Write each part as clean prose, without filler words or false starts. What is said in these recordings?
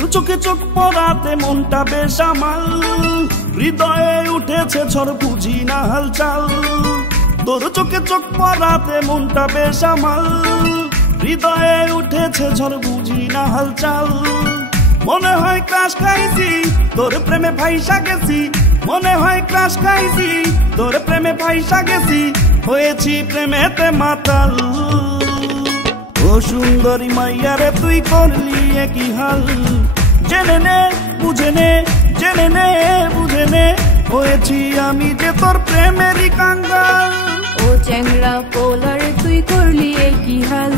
তোর চোখে চোখ পড়াতে মনটা বেসামাল, হৃদয়ে উঠেছে ঝড় বুঝি না হালচাল। তোর চোখে চোখ পড়াতে মনটা বেসামাল, হৃদয়ে উঠেছে ঝড় বুঝি না হালচাল। মনে হয় ক্রাশ খাইছি তোর প্রেমে ভাইসা গেছি, মনে হয় ক্রাশ খাইছি তোর প্রেমে ভাইসা গেছি, হয়েছি প্রেমেতে মাতাল। ও সুন্দরী মাইয়ারে তুই করলি কি হাল, জেনে নে বুঝে নে, জেনে নে বুঝে নে, হয়েছি আমি যে তোর প্রেমেরই কাঙ্গাল। ও চ্যাংড়া পোলার তুই করলি কি হাল,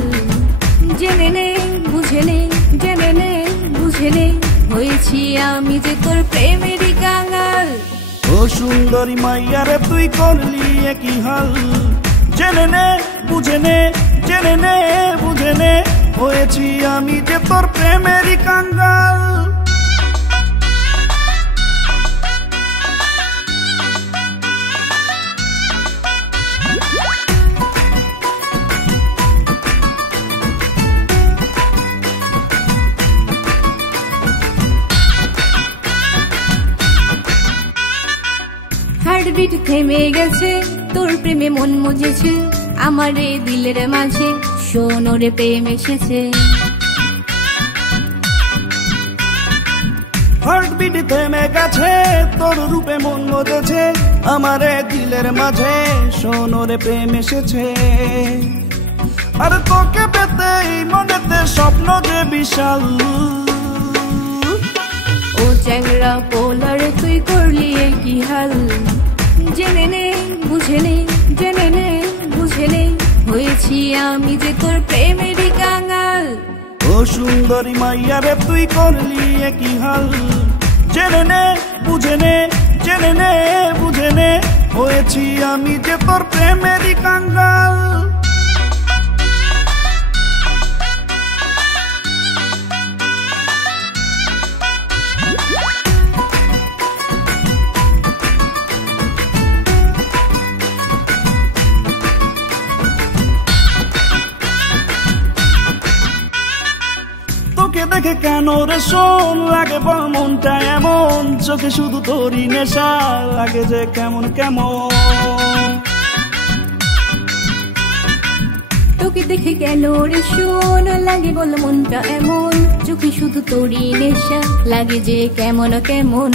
জেনে নে বুঝে নে, জেনে নে বুঝে নে, হয়েছি আমি যে তোর প্রেমেরই কাঙ্গাল। ও সুন্দরী মাইয়ারে তুই করলি কি হাল, জেনে নে বুঝে নে, জেনে নে বুঝে নে, হয়েছি আমি যে তোর প্রেমেরই কাঙ্গাল। হার্টবিট থেমে গেছে তোর প্রেমে মন মজেছে, আমার এই দিলের মাঝে সোনরে প্রেম এসেছে। হার্টবিট থেমে গেছে তোর রূপে মন মজেছে, আমার এই দিলের মাঝে সোনরে প্রেম এসেছে। আর তোকে পেতে মনেতে স্বপ্ন যে বিশাল। ও চ্যাংড়া পোলার তুই করলি কি হাল, জেনে নে বুঝে নে, জেনে নে বুঝে নে, হয়েছি আমি যে তোর প্রেমেরই কাঙ্গাল। ও সুন্দরী মাইয়ারে তুই করলি কি হাল, জেনে নে বুঝে নে, জেনে নে বুঝে নে, হয়েছি আমি যে তোর প্রেমেরই কাঙ্গাল। তোকে দেখে কেন রে শোন লাগে বল মনটা এমন, চোখে শুধু তোরই নেশা লাগে যে কেমন কেমন। তোকে দেখে কেন রে শোন লাগে বল মনটা এমন, চোখে শুধু তোরই নেশা লাগে যে কেমন কেমন।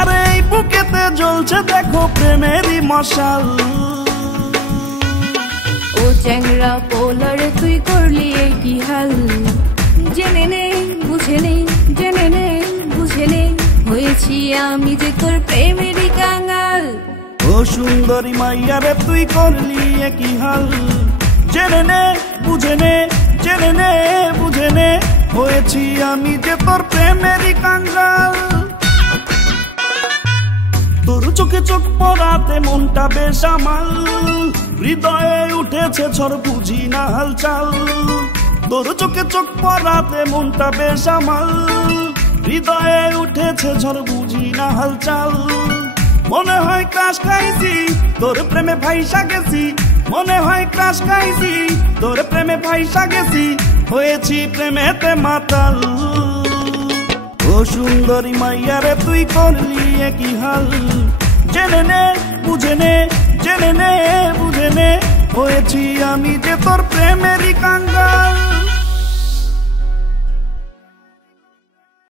আরে এই বুকেতে জ্বলছে দেখো প্রেমেরই মশাল। ও চ্যাংড়া পোলার তুই করলি কি হাল, জেনে নে বুঝে নে, জেনে নে বুঝে নে, হয়েছি আমি যে তোর প্রেমেরই কাঙ্গাল। ও সুন্দরী মাইয়ারে তুই করলি কি হাল, জেনে নে বুঝে নে, জেনে নে বুঝে নে, হয়েছি আমি যে তোর প্রেমেরই কাঙ্গাল। তোর চোখে চোখ পড়াতে মনটা বেসামাল, হৃদয়ে উঠেছে ঝড় বুঝি না হালচাল। তোর চোখে চোখ পড়াতে মনটা বেসামাল, হৃদয়ে উঠেছে ঝড় বুঝি না হালচাল। মনে হয় ক্রাশ খাইছি তোর প্রেমে ভাইসা গেছি, মনে হয় ক্রাশ খাইছি তোর প্রেমে ভাইসা গেছি, হয়েছি প্রেমেতে মাতাল। ও সুন্দরী মাইয়ারে তুই করলি কি হাল, জেনে নে বুঝে নে, জেনে নে বুঝে নে, হয়েছি আমি যে তোর প্রেমেরই কাঙ্গাল।